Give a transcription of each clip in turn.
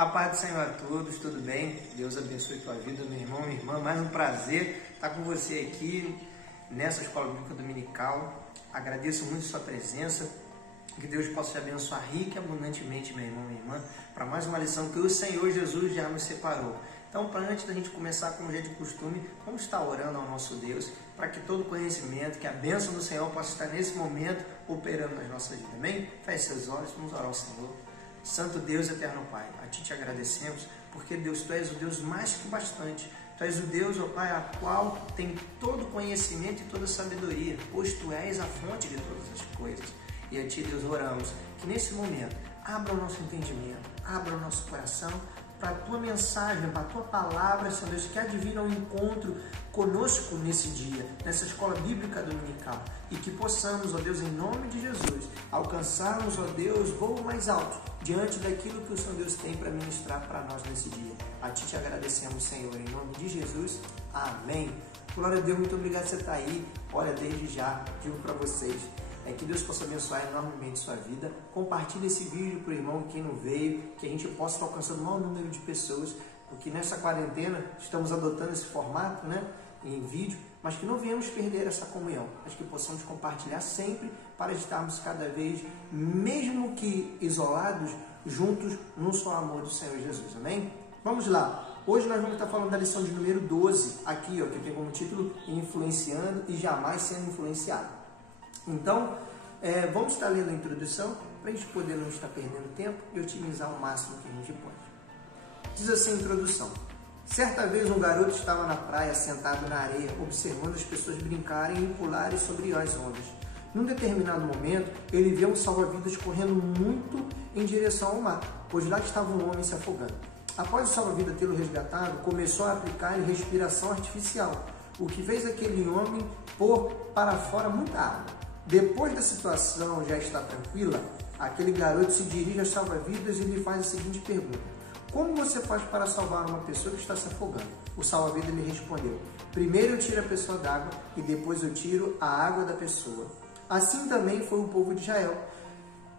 A paz do Senhor a todos, tudo bem? Deus abençoe tua vida, meu irmão, minha irmã. Mais um prazer estar com você aqui nessa Escola Bíblica Dominical. Agradeço muito a sua presença. Que Deus possa te abençoar rica e abundantemente, meu irmão, minha irmã, para mais uma lição que o Senhor Jesus já nos separou. Então, antes da gente começar, como já é de costume, vamos estar orando ao nosso Deus, para que todo conhecimento, que a bênção do Senhor possa estar nesse momento operando nas nossas vidas. Amém? Feche seus olhos, vamos orar ao Senhor. Santo Deus, eterno Pai, a Ti te agradecemos, porque Deus, Tu és o Deus mais que bastante. Tu és o Deus, ó Pai, a qual tem todo conhecimento e toda sabedoria, pois Tu és a fonte de todas as coisas. E a Ti, Deus, oramos que nesse momento abra o nosso entendimento, abra o nosso coração para a Tua mensagem, para a Tua palavra, Senhor Deus, que há de vir ao encontro conosco nesse dia, nessa Escola Bíblica Dominical, e que possamos, ó Deus, em nome de Jesus, alcançarmos, ó Deus, voo mais alto, diante daquilo que o Senhor Deus tem para ministrar para nós nesse dia. A Ti te agradecemos, Senhor, em nome de Jesus. Amém. Glória a Deus, muito obrigado por você estar aí. Olha, desde já, digo para vocês, que Deus possa abençoar enormemente sua vida. Compartilhe esse vídeo para o irmão, quem não veio, que a gente possa estar alcançando o maior número de pessoas, porque nessa quarentena estamos adotando esse formato, né, em vídeo, mas que não venhamos perder essa comunhão, mas que possamos compartilhar sempre para estarmos cada vez, mesmo que isolados, juntos num só amor do Senhor Jesus. Amém? Vamos lá. Hoje nós vamos estar falando da lição de número 12, aqui, ó, que tem como título Influenciando e Jamais Sendo Influenciado. Então, vamos estar lendo a introdução para a gente poder não estar perdendo tempo e otimizar o máximo que a gente pode. Diz assim a introdução: certa vez um garoto estava na praia sentado na areia, observando as pessoas brincarem e pularem sobre as ondas. Num determinado momento, ele viu um salva-vidas correndo muito em direção ao mar, pois lá estava um homem se afogando. Após o salva-vidas tê-lo resgatado, começou a aplicar respiração artificial, o que fez aquele homem pôr para fora muita água. Depois da situação já estar tranquila, aquele garoto se dirige aos salva-vidas e lhe faz a seguinte pergunta: como você faz para salvar uma pessoa que está se afogando? O salva-vidas lhe respondeu: primeiro eu tiro a pessoa d'água e depois eu tiro a água da pessoa. Assim também foi o povo de Israel.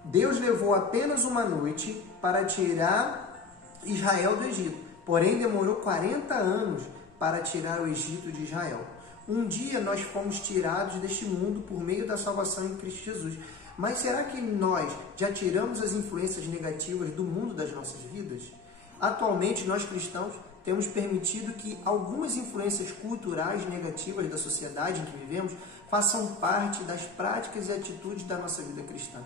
Deus levou apenas uma noite para tirar Israel do Egito, porém demorou 40 anos para tirar o Egito de Israel. Um dia nós fomos tirados deste mundo por meio da salvação em Cristo Jesus. Mas será que nós já tiramos as influências negativas do mundo das nossas vidas? Atualmente, nós cristãos temos permitido que algumas influências culturais negativas da sociedade em que vivemos façam parte das práticas e atitudes da nossa vida cristã.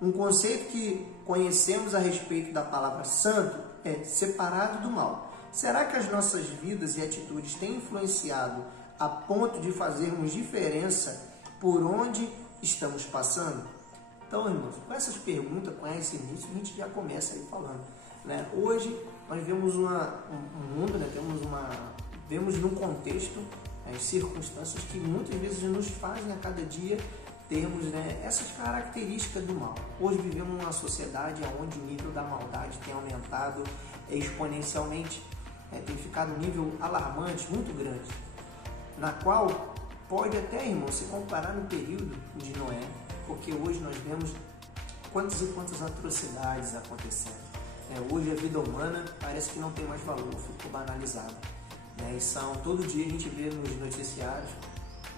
Um conceito que conhecemos a respeito da palavra santo é separado do mal. Será que as nossas vidas e atitudes têm influenciado a ponto de fazermos diferença por onde estamos passando? Então, irmãos, com essas perguntas, com esse início, a gente já começa aí falando, né? Hoje, nós vemos um mundo, né? Vemos num contexto, circunstâncias que muitas vezes nos fazem a cada dia termos, né, essas características do mal. Hoje vivemos numa sociedade onde o nível da maldade tem aumentado exponencialmente, tem ficado um nível alarmante, muito grande, na qual pode até, irmão, se comparar no período de Noé, porque hoje nós vemos quantas e quantas atrocidades acontecendo. Hoje a vida humana parece que não tem mais valor, ficou banalizada. E todo dia a gente vê nos noticiários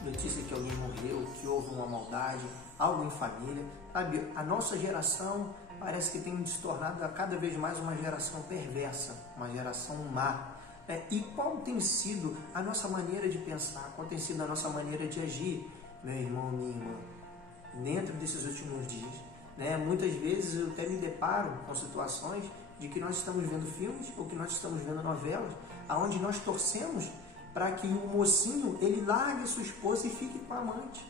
notícia que alguém morreu, que houve uma maldade, algo em família. Sabe, a nossa geração parece que tem se tornado a cada vez mais uma geração perversa, uma geração má. E qual tem sido a nossa maneira de pensar? Qual tem sido a nossa maneira de agir, meu irmão, minha irmã, dentro desses últimos dias? Muitas vezes eu até me deparo com situações de que nós estamos vendo filmes ou que nós estamos vendo novelas, onde nós torcemos para que o mocinho ele largue sua esposa e fique com a amante.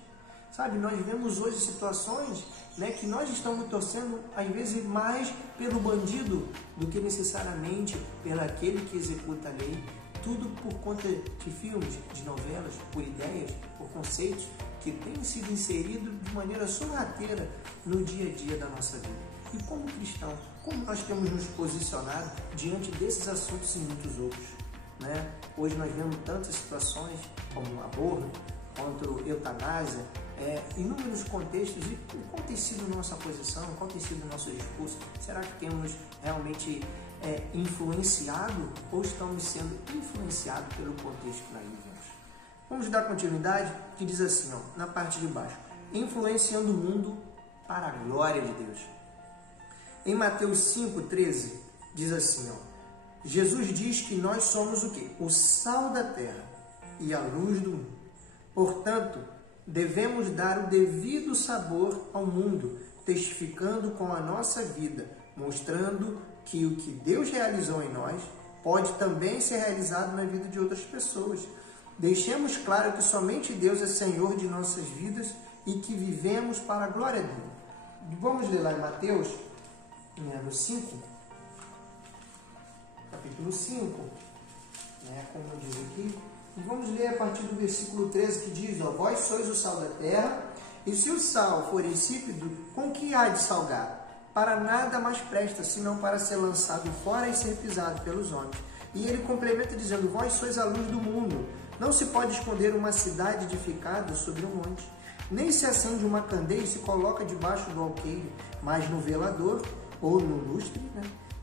Sabe, nós vemos hoje situações, que nós estamos torcendo às vezes mais pelo bandido do que necessariamente pelo aquele que executa a lei. Tudo por conta de filmes, de novelas, por ideias, por conceitos que têm sido inseridos de maneira sorrateira no dia a dia da nossa vida. E como cristão, como nós temos nos posicionado diante desses assuntos e muitos outros? Hoje nós vemos tantas situações como aborto, contra eutanásia, inúmeros contextos. E qual tem sido nossa posição, qual tem sido o nosso discurso? Será que temos realmente influenciado ou estamos sendo influenciados pelo contexto que nós vivemos? Vamos dar continuidade, que diz assim, ó, na parte de baixo, influenciando o mundo para a glória de Deus. Em Mateus 5,13, diz assim, ó, Jesus diz que nós somos o quê? O sal da terra e a luz do mundo. Portanto, devemos dar o devido sabor ao mundo, testificando com a nossa vida, mostrando que o que Deus realizou em nós pode também ser realizado na vida de outras pessoas. Deixemos claro que somente Deus é Senhor de nossas vidas e que vivemos para a glória dele. Vamos ler lá em Mateus, no 5, capítulo 5, como diz aqui. E vamos ler a partir do versículo 13, que diz, ó, vós sois o sal da terra, e se o sal for insípido, com que há de salgar? Para nada mais presta, senão para ser lançado fora e ser pisado pelos homens. E ele complementa dizendo, vós sois a luz do mundo. Não se pode esconder uma cidade edificada sobre um monte. Nem se acende uma candeia e se coloca debaixo do alqueire, mas no velador, ou no lustre,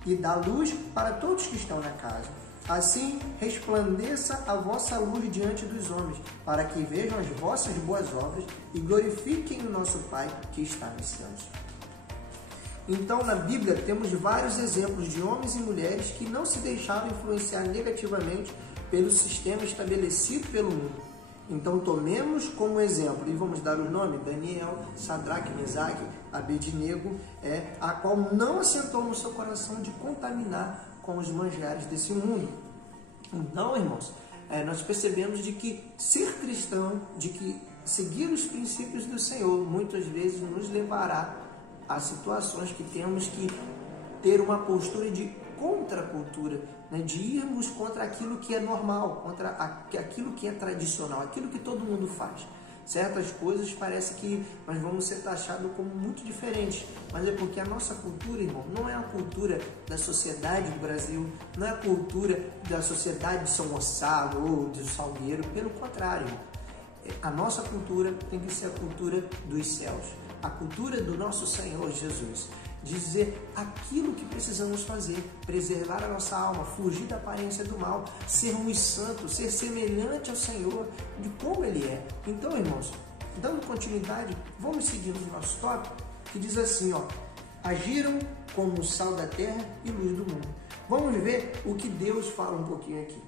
e dá luz para todos que estão na casa. Assim, resplandeça a vossa luz diante dos homens, para que vejam as vossas boas obras e glorifiquem o nosso Pai que está nos céus. Então, na Bíblia, temos vários exemplos de homens e mulheres que não se deixaram influenciar negativamente pelo sistema estabelecido pelo mundo. Então, tomemos como exemplo, e vamos dar o nome, Daniel, Sadraque, Mesaque, Abednego, a qual não assentou no seu coração de contaminar com os manjares desse mundo. Então, irmãos, nós percebemos de que ser cristão, de que seguir os princípios do Senhor, muitas vezes nos levará a situações que temos que ter uma postura de contracultura, de irmos contra aquilo que é normal, contra aquilo que é tradicional, aquilo que todo mundo faz. Certas coisas parece que nós vamos ser taxados como muito diferentes, mas é porque a nossa cultura, irmão, não é a cultura da sociedade do Brasil, não é a cultura da sociedade de São Gonçalo ou do Salgueiro, pelo contrário, irmão. A nossa cultura tem que ser a cultura dos céus, a cultura do nosso Senhor Jesus. Dizer aquilo que precisamos fazer, preservar a nossa alma, fugir da aparência do mal, sermos santos, ser semelhante ao Senhor, de como Ele é. Então, irmãos, dando continuidade, vamos seguir no nosso tópico, que diz assim, ó, agiram como o sal da terra e luz do mundo. Vamos ver o que Deus fala um pouquinho aqui.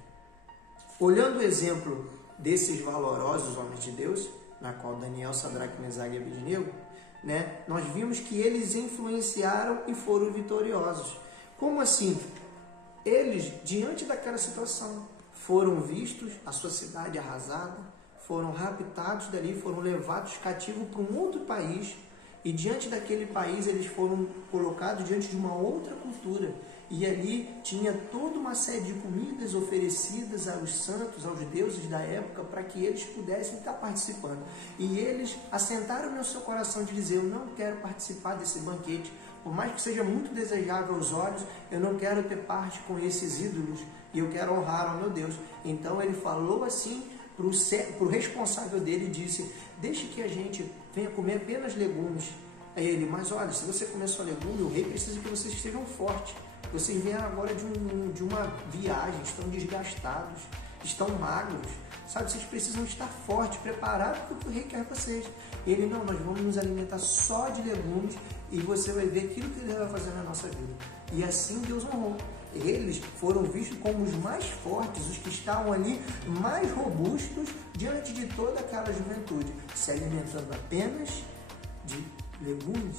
Olhando o exemplo desses valorosos homens de Deus, na qual Daniel, Sadraque, Mesaque e Abednego, nós vimos que eles influenciaram e foram vitoriosos. Como assim? Eles, diante daquela situação, foram vistos, a sua cidade arrasada, foram raptados dali, foram levados cativos para um outro país, e diante daquele país eles foram colocados diante de uma outra cultura. E ali tinha toda uma série de comidas oferecidas aos santos, aos deuses da época, para que eles pudessem estar participando. E eles assentaram no seu coração de dizer, eu não quero participar desse banquete, por mais que seja muito desejável aos olhos, eu não quero ter parte com esses ídolos, e eu quero honrar ao meu Deus. Então ele falou assim para o responsável dele e disse, deixe que a gente venha comer apenas legumes. Aí ele, mas olha, se você comer só legume, o rei precisa que vocês estejam fortes. Vocês vieram agora de uma viagem, estão desgastados, estão magros, sabe? Vocês precisam estar fortes, preparados para o que o rei quer vocês. E ele, não, nós vamos nos alimentar só de legumes e você vai ver aquilo que Deus vai fazer na nossa vida. E assim Deus honrou. Eles foram vistos como os mais fortes, os que estavam ali mais robustos diante de toda aquela juventude, se alimentando apenas de legumes.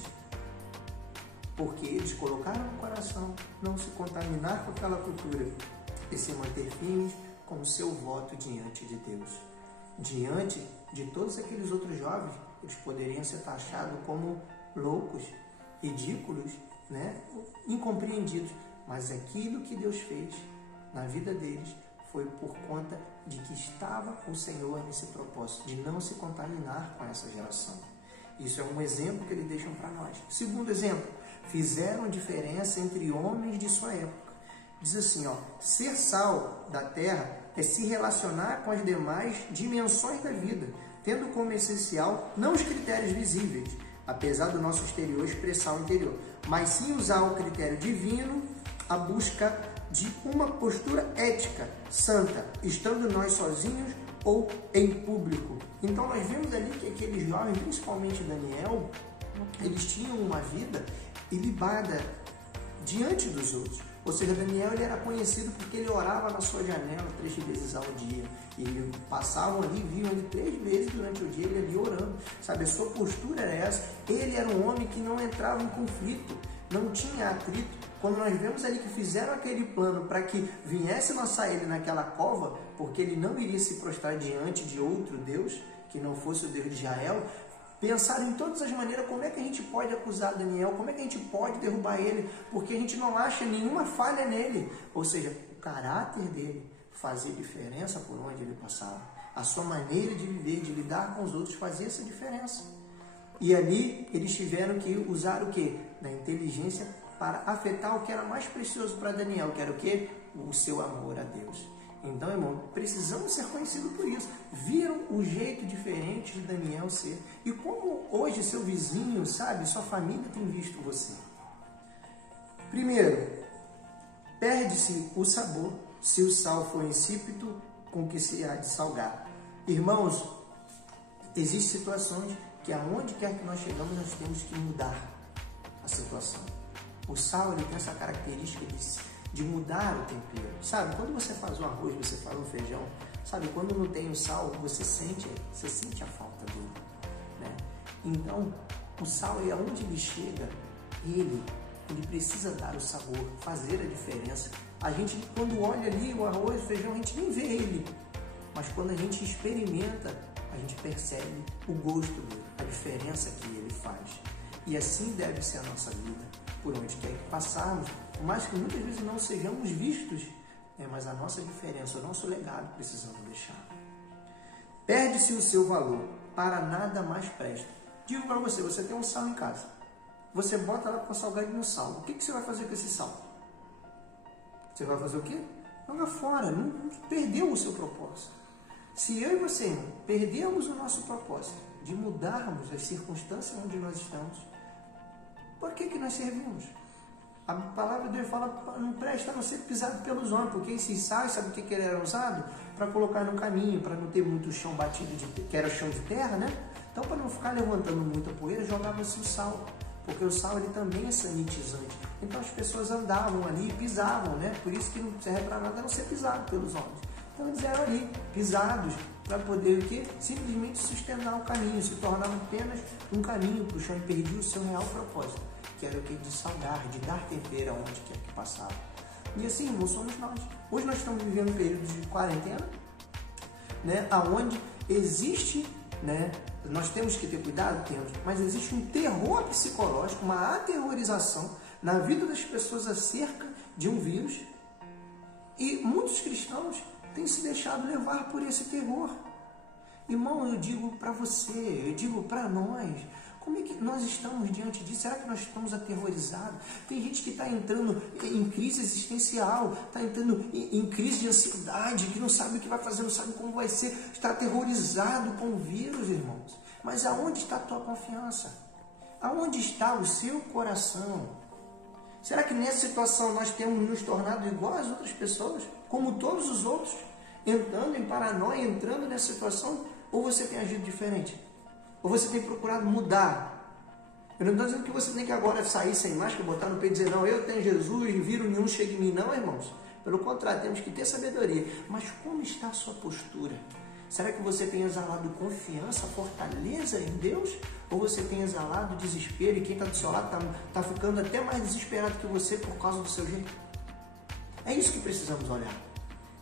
Porque eles colocaram no coração não se contaminar com aquela cultura e se manter firmes com o seu voto diante de Deus. Diante de todos aqueles outros jovens, eles poderiam ser taxados como loucos, ridículos, incompreendidos. Mas aquilo que Deus fez na vida deles foi por conta de que estava o Senhor nesse propósito, de não se contaminar com essa geração. Isso é um exemplo que eles deixam para nós. Segundo exemplo, fizeram diferença entre homens de sua época. Diz assim, ó, ser sal da terra é se relacionar com as demais dimensões da vida, tendo como essencial não os critérios visíveis, apesar do nosso exterior expressar o interior, mas sim usar o critério divino a busca de uma postura ética, santa, estando nós sozinhos ou em público. Então nós vemos ali que aqueles jovens, principalmente Daniel, eles tinham uma vida ilibada diante dos outros. Ou seja, Daniel ele era conhecido porque ele orava na sua janela 3 vezes ao dia. E passavam ali, viam ele 3 vezes durante o dia, ele ali orando. Sabe, a sua postura era essa. Ele era um homem que não entrava em conflito, não tinha atrito. Quando nós vemos ali que fizeram aquele plano para que viesse lançar ele naquela cova, porque ele não iria se prostrar diante de outro Deus, que não fosse o Deus de Israel, pensaram em todas as maneiras como é que a gente pode acusar Daniel, como é que a gente pode derrubar ele, porque a gente não acha nenhuma falha nele. Ou seja, o caráter dele fazia diferença por onde ele passava. A sua maneira de viver, de lidar com os outros fazia essa diferença. E ali eles tiveram que usar o quê? Da inteligência para afetar o que era mais precioso para Daniel, que era o quê? O seu amor a Deus. Então, irmão, precisamos ser conhecidos por isso. Viram o jeito diferente de Daniel ser. E como hoje seu vizinho, sabe, sua família tem visto você. Primeiro, perde-se o sabor se o sal for insípido, com que se há de salgar. Irmãos, existem situações que aonde quer que nós chegamos, nós temos que mudar a situação. O sal ele tem essa característica de mudar o tempero. Sabe, quando você faz um arroz, você faz um feijão, sabe, quando não tem o sal, você sente a falta dele, né? Então, o sal, aonde ele chega, ele precisa dar o sabor, fazer a diferença. A gente, quando olha ali o arroz, o feijão, a gente nem vê ele, mas quando a gente experimenta, a gente percebe o gosto dele, a diferença que ele faz. E assim deve ser a nossa vida, por onde quer que passarmos, por mais que muitas vezes não sejamos vistos, mas a nossa diferença, o nosso legado precisamos deixar. Perde-se o seu valor, para nada mais presta. Digo para você, você tem um sal em casa, você bota lá para salgar no sal, o que você vai fazer com esse sal? Você vai fazer o quê? Joga fora, não perdeu o seu propósito. Se eu e você, irmão, perdemos o nosso propósito de mudarmos as circunstâncias onde nós estamos, por que nós servimos? A palavra de Deus fala, não presta a não ser pisado pelos homens, porque esses sais, sabe o que ele era usado? Para colocar no caminho, para não ter muito chão batido, que era chão de terra, né? Então, para não ficar levantando muita poeira, jogava-se o sal, porque o sal ele também é sanitizante. Então, as pessoas andavam ali e pisavam, né? Por isso que não serve para nada a não ser pisado pelos homens. Então, eles eram ali, pisados, para poder o quê? Simplesmente sustentar o caminho, se tornava apenas um caminho para o chão e perdia o seu real propósito, que era o que? De salgar, de dar tempero aonde quer que passava. E assim, irmão, somos nós. Hoje nós estamos vivendo um período de quarentena, né? Onde existe, né? Nós temos que ter cuidado, temos, mas existe um terror psicológico, uma aterrorização na vida das pessoas acerca de um vírus, e muitos cristãos têm se deixado levar por esse terror. Irmão, eu digo para você, eu digo para nós, como é que nós estamos diante disso? Será que nós estamos aterrorizados? Tem gente que está entrando em crise existencial, está entrando em crise de ansiedade, que não sabe o que vai fazer, não sabe como vai ser, está aterrorizado com o vírus, irmãos. Mas aonde está a tua confiança? Aonde está o seu coração? Será que nessa situação nós temos nos tornado igual às outras pessoas? Como todos os outros? Entrando em paranoia, entrando nessa situação? Ou você tem agido diferente? Ou você tem procurado mudar? Eu não estou dizendo que você tem que agora sair sem máscara, botar no peito e dizer, não, eu tenho Jesus, vírus nenhum chega em mim. Não, irmãos. Pelo contrário, temos que ter sabedoria. Mas como está a sua postura? Será que você tem exalado confiança, fortaleza em Deus? Ou você tem exalado desespero e quem está do seu lado está ficando até mais desesperado que você por causa do seu jeito? É isso que precisamos olhar.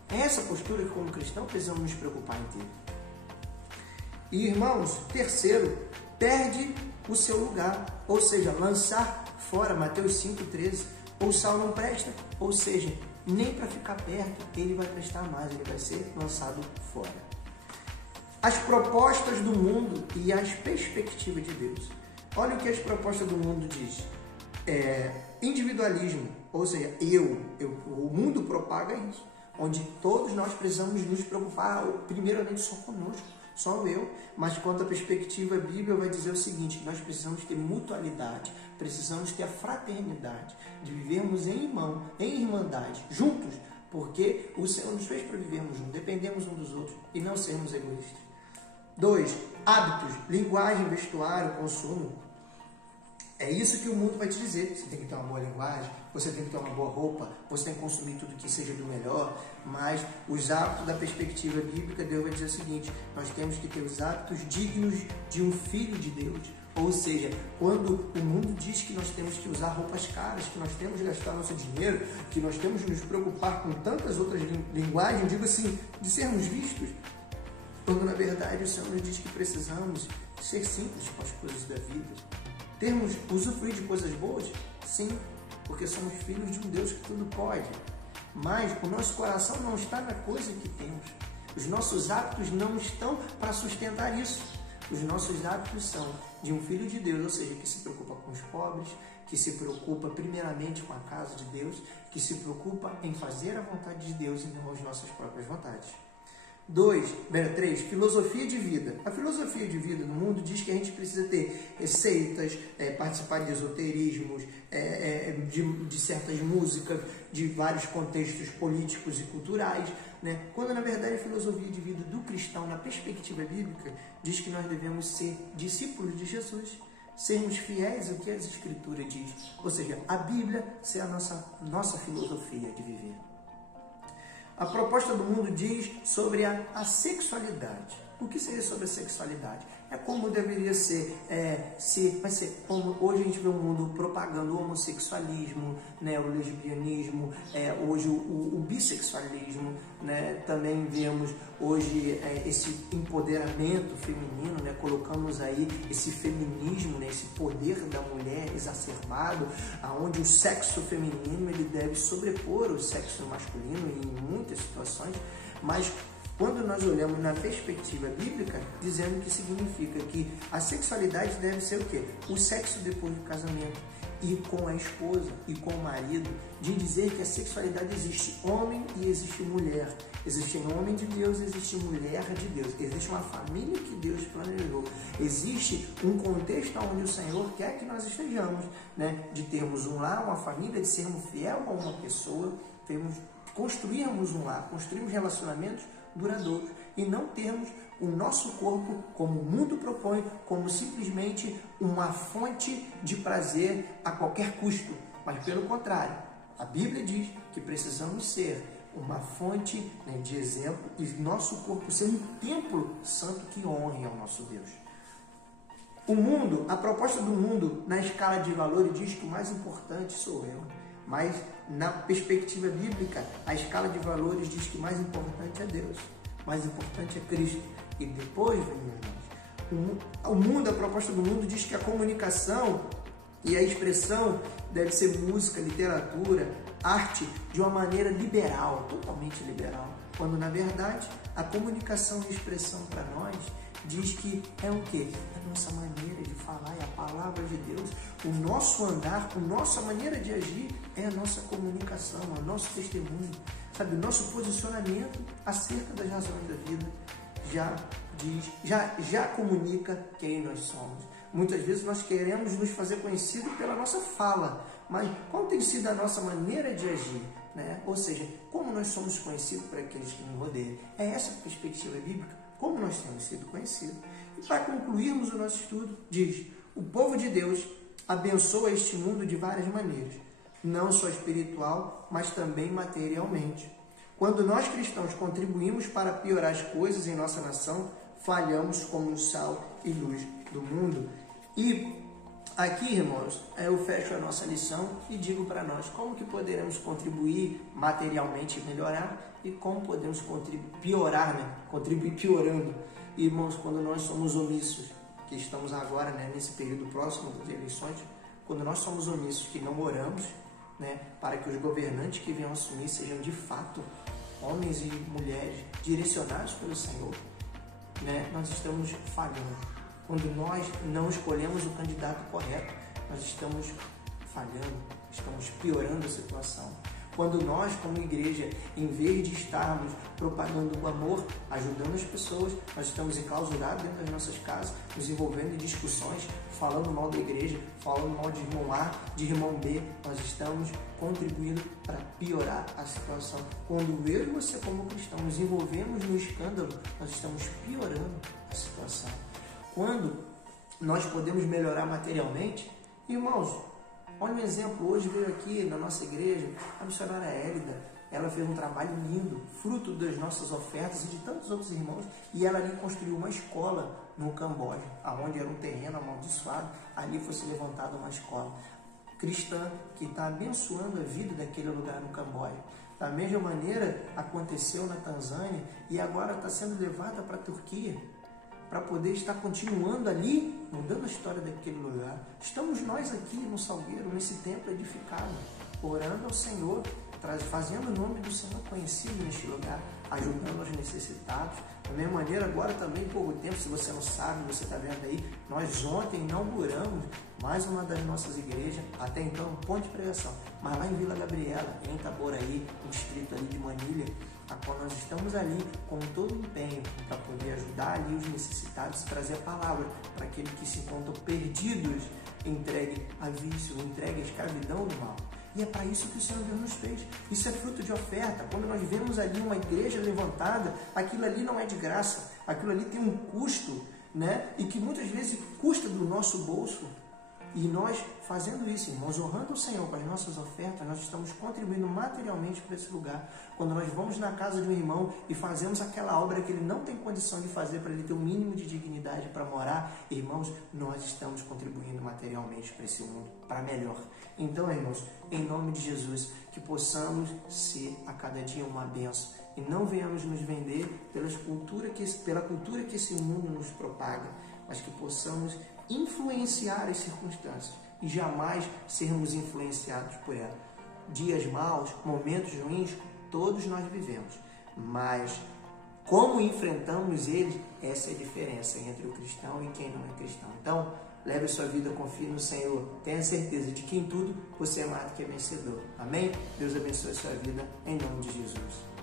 É essa postura que como cristão precisamos nos preocupar em ter. E irmãos, terceiro, perde o seu lugar, ou seja, lançar fora, Mateus 5,13, o sal não presta, ou seja, nem para ficar perto ele vai prestar mais, ele vai ser lançado fora. As propostas do mundo e as perspectivas de Deus. Olha o que as propostas do mundo diz. Individualismo, ou seja, o mundo propaga isso, onde todos nós precisamos nos preocupar primeiramente só conosco, só eu, mas quanto à perspectiva bíblica vai dizer o seguinte, que nós precisamos ter mutualidade, precisamos ter a fraternidade, de vivermos em irmandade, juntos, porque o Senhor nos fez para vivermos juntos, dependemos uns dos outros e não sermos egoístas. 2. Hábitos, linguagem, vestuário, consumo. É isso que o mundo vai te dizer. Você tem que ter uma boa linguagem, você tem que ter uma boa roupa, você tem que consumir tudo que seja do melhor, mas os hábitos da perspectiva bíblica, Deus vai dizer o seguinte, nós temos que ter os hábitos dignos de um filho de Deus. Ou seja, quando o mundo diz que nós temos que usar roupas caras, que nós temos que gastar nosso dinheiro, que nós temos que nos preocupar com tantas outras linguagens, digo assim, de sermos vistos, quando na verdade o Senhor nos diz que precisamos ser simples com as coisas da vida. Termos usufruir de coisas boas? Sim, porque somos filhos de um Deus que tudo pode. Mas o nosso coração não está na coisa que temos. Os nossos hábitos não estão para sustentar isso. Os nossos hábitos são de um filho de Deus, ou seja, que se preocupa com os pobres, que se preocupa primeiramente com a casa de Deus, que se preocupa em fazer a vontade de Deus e não as nossas próprias vontades. 3. Filosofia de vida. A filosofia de vida no mundo diz que a gente precisa ter receitas, participar de esoterismos, de certas músicas, de vários contextos políticos e culturais, né? Quando na verdade a filosofia de vida do cristão, na perspectiva bíblica, diz que nós devemos ser discípulos de Jesus, sermos fiéis ao que as Escrituras diz, ou seja, a Bíblia ser a nossa filosofia de viver. A proposta do mundo diz sobre a sexualidade. O que seria sobre a sexualidade? É como deveria ser, vai ser como hoje a gente vê o mundo propagando o homossexualismo, né, o lesbianismo, hoje o bissexualismo, né, também vemos hoje esse empoderamento feminino, né, colocamos aí esse feminismo, né, esse poder da mulher exacerbado, aonde o sexo feminino ele deve sobrepor o sexo masculino em muitas situações, mas quando nós olhamos na perspectiva bíblica, dizendo que significa que a sexualidade deve ser o quê? O sexo depois do casamento, e com a esposa, e com o marido, de dizer que a sexualidade existe homem e existe mulher. Existe homem de Deus, existe mulher de Deus. Existe uma família que Deus planejou. Existe um contexto onde o Senhor quer que nós estejamos, né? De termos um lar, uma família, de sermos fiel a uma pessoa, construirmos um lar, construirmos relacionamentos duradouros e não termos o nosso corpo, como o mundo propõe, como simplesmente uma fonte de prazer a qualquer custo, mas pelo contrário, a Bíblia diz que precisamos ser uma fonte, né, de exemplo e nosso corpo ser um templo santo que honre ao nosso Deus. O mundo, a proposta do mundo na escala de valores diz que o mais importante sou eu, mas na perspectiva bíblica, a escala de valores diz que o mais importante é Deus, o mais importante é Cristo, e depois vem nós. O mundo, a proposta do mundo diz que a comunicação e a expressão deve ser música, literatura, arte de uma maneira liberal, totalmente liberal, quando na verdade a comunicação e expressão para nós diz que é o quê? É a nossa maneira de falar, é a palavra de Deus, o nosso andar, a nossa maneira de agir é a nossa comunicação, é o nosso testemunho, sabe? O nosso posicionamento acerca das razões da vida já diz, já comunica quem nós somos. Muitas vezes nós queremos nos fazer conhecidos pela nossa fala, mas qual tem sido a nossa maneira de agir? Né? Ou seja, como nós somos conhecidos por aqueles que nos rodeiam? É essa a perspectiva bíblica, como nós temos sido conhecidos. E para concluirmos o nosso estudo, diz, o povo de Deus abençoa este mundo de várias maneiras, não só espiritual, mas também materialmente. Quando nós cristãos contribuímos para piorar as coisas em nossa nação, falhamos como o sal e luz do mundo. E aqui, irmãos, eu fecho a nossa lição e digo para nós como que poderemos contribuir materialmente e melhorar e como podemos piorar, né? Contribuir piorando. Irmãos, quando nós somos omissos, que estamos agora, né, nesse período próximo das eleições, quando nós somos omissos, que não oramos, né, para que os governantes que venham assumir sejam de fato homens e mulheres direcionados pelo Senhor, né, nós estamos falhando. Quando nós não escolhemos o candidato correto, nós estamos falhando, estamos piorando a situação. Quando nós, como igreja, em vez de estarmos propagando o amor, ajudando as pessoas, nós estamos enclausurados dentro das nossas casas, nos envolvendo em discussões, falando mal da igreja, falando mal de irmão A, de irmão B, nós estamos contribuindo para piorar a situação. Quando eu e você, como cristão, nos envolvemos no escândalo, nós estamos piorando a situação. Quando nós podemos melhorar materialmente, irmãos, olha um exemplo, hoje veio aqui na nossa igreja a missionária Hélida, ela fez um trabalho lindo, fruto das nossas ofertas e de tantos outros irmãos, e ela ali construiu uma escola no Camboja, onde era um terreno amaldiçoado, ali fosse levantada uma escola cristã que está abençoando a vida daquele lugar no Camboja. Da mesma maneira, aconteceu na Tanzânia e agora está sendo levada para a Turquia, para poder estar continuando ali, mudando a história daquele lugar. Estamos nós aqui no Salgueiro, nesse templo edificado, orando ao Senhor, fazendo o nome do Senhor conhecido neste lugar, ajudando os necessitados. Da mesma maneira, agora também, pouco tempo, se você não sabe, você está vendo aí, nós ontem inauguramos mais uma das nossas igrejas, até então, ponto de pregação, mas lá em Vila Gabriela, em Itaboraí, um distrito ali de Manilha, a qual nós estamos ali com todo o empenho para poder ajudar ali os necessitados, trazer a palavra para aqueles que se encontram perdidos, entregue a vício, entregue a escravidão do mal. E é para isso que o Senhor Deus nos fez. Isso é fruto de oferta. Quando nós vemos ali uma igreja levantada, aquilo ali não é de graça, aquilo ali tem um custo, né? E que muitas vezes custa do nosso bolso. E nós fazendo isso, irmãos, honrando o Senhor com as nossas ofertas, nós estamos contribuindo materialmente para esse lugar. Quando nós vamos na casa de um irmão e fazemos aquela obra que ele não tem condição de fazer para ele ter o mínimo de dignidade para morar, irmãos, nós estamos contribuindo materialmente para esse mundo, para melhor. Então, irmãos, em nome de Jesus, que possamos ser a cada dia uma bênção e não venhamos nos vender pela cultura que esse mundo nos propaga, mas que possamos influenciar as circunstâncias e jamais sermos influenciados por ela. Dias maus, momentos ruins, todos nós vivemos, mas como enfrentamos eles, essa é a diferença entre o cristão e quem não é cristão. Então, leve a sua vida, confie no Senhor, tenha certeza de que em tudo você é mais do que vencedor. Amém? Deus abençoe a sua vida, em nome de Jesus.